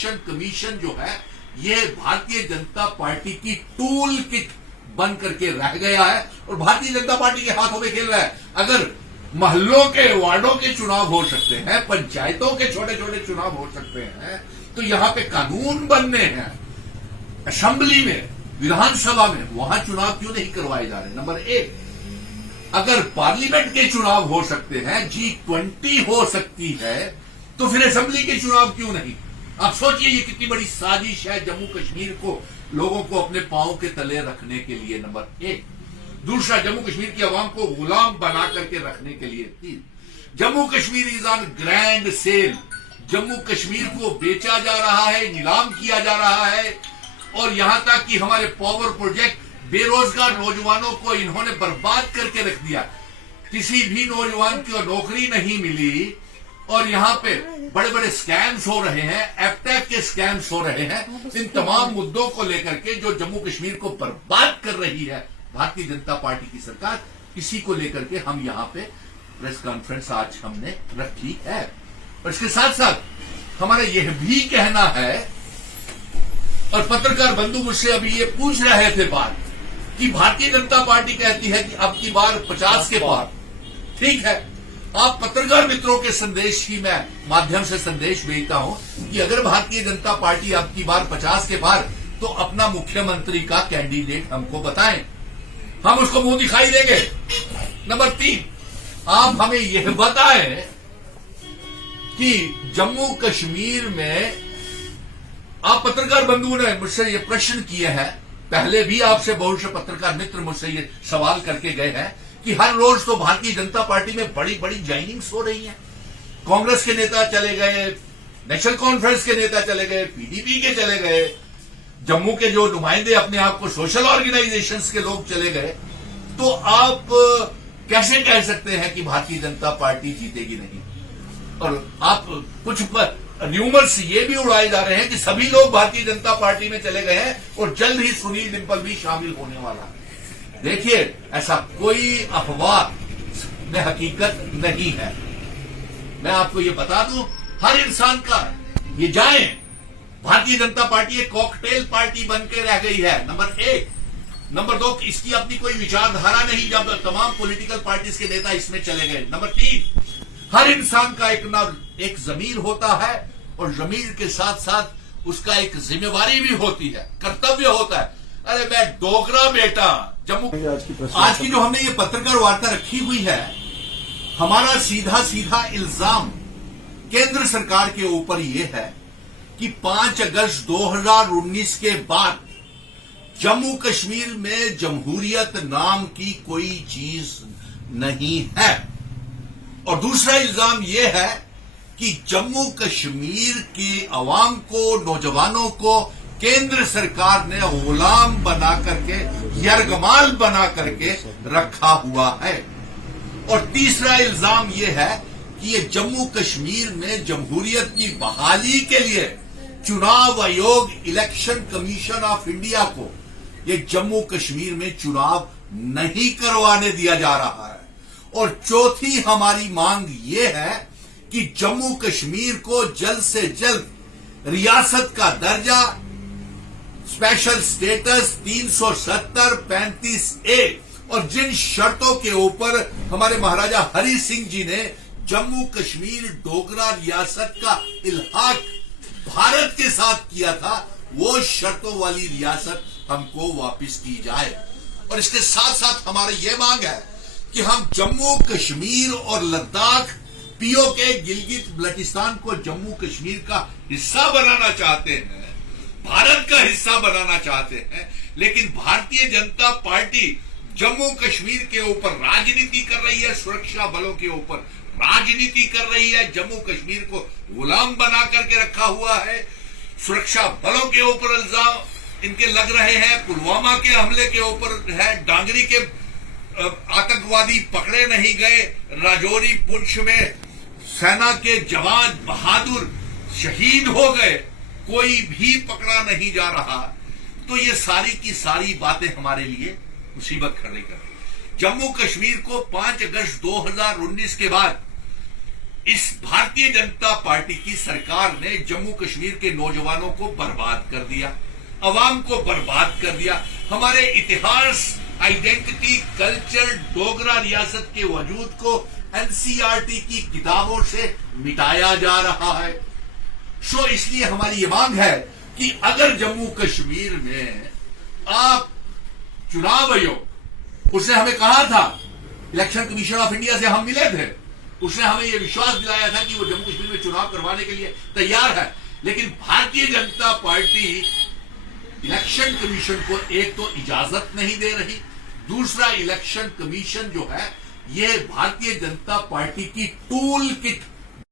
Election commission जो है ये भारतीय जनता पार्टी की टूल किट बन करके रह गया है और भारतीय जनता पार्टी के हाथों में खेल रहा है। अगर महल्लों के वार्डों के चुनाव हो सकते हैं, पंचायतों के छोटे छोटे चुनाव हो सकते हैं, तो यहां पे कानून बनने हैं, असेंबली में, विधानसभा में, वहां चुनाव क्यों नहीं करवाए जा रहे? नंबर एक, अगर पार्लियामेंट के चुनाव हो सकते हैं, G20 हो सकती है, तो फिर असेंबली के चुनाव क्यों नहीं? आप सोचिए ये कितनी बड़ी साजिश है जम्मू कश्मीर को, लोगों को अपने पांव के तले रखने के लिए। नंबर एक। दूसरा, जम्मू कश्मीर की आवाम को गुलाम बना करके रखने के लिए। तीन, Jammu Kashmir is on grand sale. Jammu Kashmir को बेचा जा रहा है, नीलाम किया जा रहा है और यहां तक कि हमारे पावर प्रोजेक्ट, बेरोजगार नौजवानों को इन्होंने बर्बाद करके रख दिया। किसी भी नौजवान को नौकरी नहीं मिली और यहां पे बड़े बड़े स्कैम्स हो रहे हैं, एपटैक के स्कैम्स हो रहे हैं। इन तमाम मुद्दों को लेकर के जो जम्मू कश्मीर को बर्बाद कर रही है भारतीय जनता पार्टी की सरकार, इसी को लेकर के हम यहां पे प्रेस कॉन्फ्रेंस आज हमने रखी है। और इसके साथ साथ हमारा यह भी कहना है, और पत्रकार बंधु मुझसे अभी ये पूछ रहे थे बात, कि भारतीय जनता पार्टी कहती है कि अब की बार 50 के पार। ठीक है, आप पत्रकार मित्रों के संदेश की मैं माध्यम से संदेश भेजता हूं कि अगर भारतीय जनता पार्टी अब की बार 50 के पार, तो अपना मुख्यमंत्री का कैंडिडेट हमको बताएं, हम उसको मुंह दिखाई देंगे। नंबर 3, आप हमें यह बताएं कि जम्मू कश्मीर में, आप पत्रकार बंधुओं ने मुझसे ये प्रश्न किए हैं, पहले भी आपसे बहुत से पत्रकार मित्र मुझसे ये सवाल करके गए हैं कि हर रोज तो भारतीय जनता पार्टी में बड़ी बड़ी ज्वाइनिंग्स हो रही हैं। कांग्रेस के नेता चले गए, नेशनल कॉन्फ्रेंस के नेता चले गए, पीडीपी के चले गए, जम्मू के जो नुमाइंदे अपने आप को सोशल ऑर्गेनाइजेशंस के लोग चले गए। तो आप कैसे कह सकते हैं कि भारतीय जनता पार्टी जीतेगी नहीं? और आप कुछ र्यूमर्स ये भी उड़ाए जा रहे हैं कि सभी लोग भारतीय जनता पार्टी में चले गए हैं और जल्द ही सुनील डिंपल भी शामिल होने वाला है। देखिए, ऐसा कोई अफवाह में हकीकत नहीं है। मैं आपको ये बता दूं, हर इंसान का ये जाए, भारतीय जनता पार्टी एक कॉकटेल पार्टी बन के रह गई है। नंबर 1। नंबर 2, इसकी अपनी कोई विचारधारा नहीं जब तमाम पॉलिटिकल पार्टीज के नेता इसमें चले गए। नंबर 3, हर इंसान का एक जमीर होता है और जमीर के साथ साथ उसका एक जिम्मेवारी भी होती है, कर्तव्य होता है। अरे मैं डोगरा बेटा, जम्मू आज की जो हमने ये पत्रकार वार्ता रखी हुई है, हमारा सीधा सीधा इल्जाम केंद्र सरकार के ऊपर यह है कि 5 अगस्त 2019 के बाद जम्मू कश्मीर में जमहूरियत नाम की कोई चीज नहीं है। और दूसरा इल्जाम यह है कि जम्मू कश्मीर के अवाम को, नौजवानों को केंद्र सरकार ने गुलाम बना करके, यरगमाल बना करके रखा हुआ है। और तीसरा इल्जाम यह है कि ये जम्मू कश्मीर में जमहूरियत की बहाली के लिए चुनाव आयोग, इलेक्शन कमीशन ऑफ इंडिया को ये जम्मू कश्मीर में चुनाव नहीं करवाने दिया जा रहा है। और चौथी हमारी मांग ये है कि जम्मू कश्मीर को जल्द से जल्द रियासत का दर्जा, स्पेशल स्टेटस 370, 35A और जिन शर्तों के ऊपर हमारे महाराजा हरि सिंह जी ने जम्मू कश्मीर डोगरा रियासत का इल्हाक भारत के साथ किया था, वो शर्तों वाली रियासत हमको वापस की जाए। और इसके साथ साथ हमारी ये मांग है कि हम जम्मू कश्मीर और लद्दाख, पीओके, गिलगित बल्टिस्तान को जम्मू कश्मीर का हिस्सा बनाना चाहते हैं, भारत का हिस्सा बनाना चाहते हैं, लेकिन भारतीय जनता पार्टी जम्मू कश्मीर के ऊपर राजनीति कर रही है, सुरक्षा बलों के ऊपर राजनीति कर रही है, जम्मू कश्मीर को गुलाम बना करके रखा हुआ है। सुरक्षा बलों के ऊपर इल्जाम इनके लग रहे हैं, पुलवामा के हमले के ऊपर है, डांगरी के आतंकवादी पकड़े नहीं गए, राजौरी पुंछ में सेना के जवान बहादुर शहीद हो गए, कोई भी पकड़ा नहीं जा रहा। तो ये सारी की सारी बातें हमारे लिए मुसीबत खड़ी कर रही। जम्मू कश्मीर को 5 अगस्त 2019 के बाद इस भारतीय जनता पार्टी की सरकार ने जम्मू कश्मीर के नौजवानों को बर्बाद कर दिया, अवाम को बर्बाद कर दिया, हमारे इतिहास, आइडेंटिटी, कल्चर, डोगरा रियासत के वजूद को एनसीईआरटी की किताबों से मिटाया जा रहा है। सो इसलिए हमारी ये मांग है कि अगर जम्मू कश्मीर में आप चुनाव आयोग, उसने हमें कहा था, इलेक्शन कमीशन ऑफ इंडिया से हम मिले थे, उसने हमें यह विश्वास दिलाया था कि वो जम्मू कश्मीर में चुनाव करवाने के लिए तैयार है, लेकिन Bharatiya Janata party election commission को एक तो इजाजत नहीं दे रही, दूसरा इलेक्शन कमीशन जो है ये भारतीय जनता पार्टी की टूल किट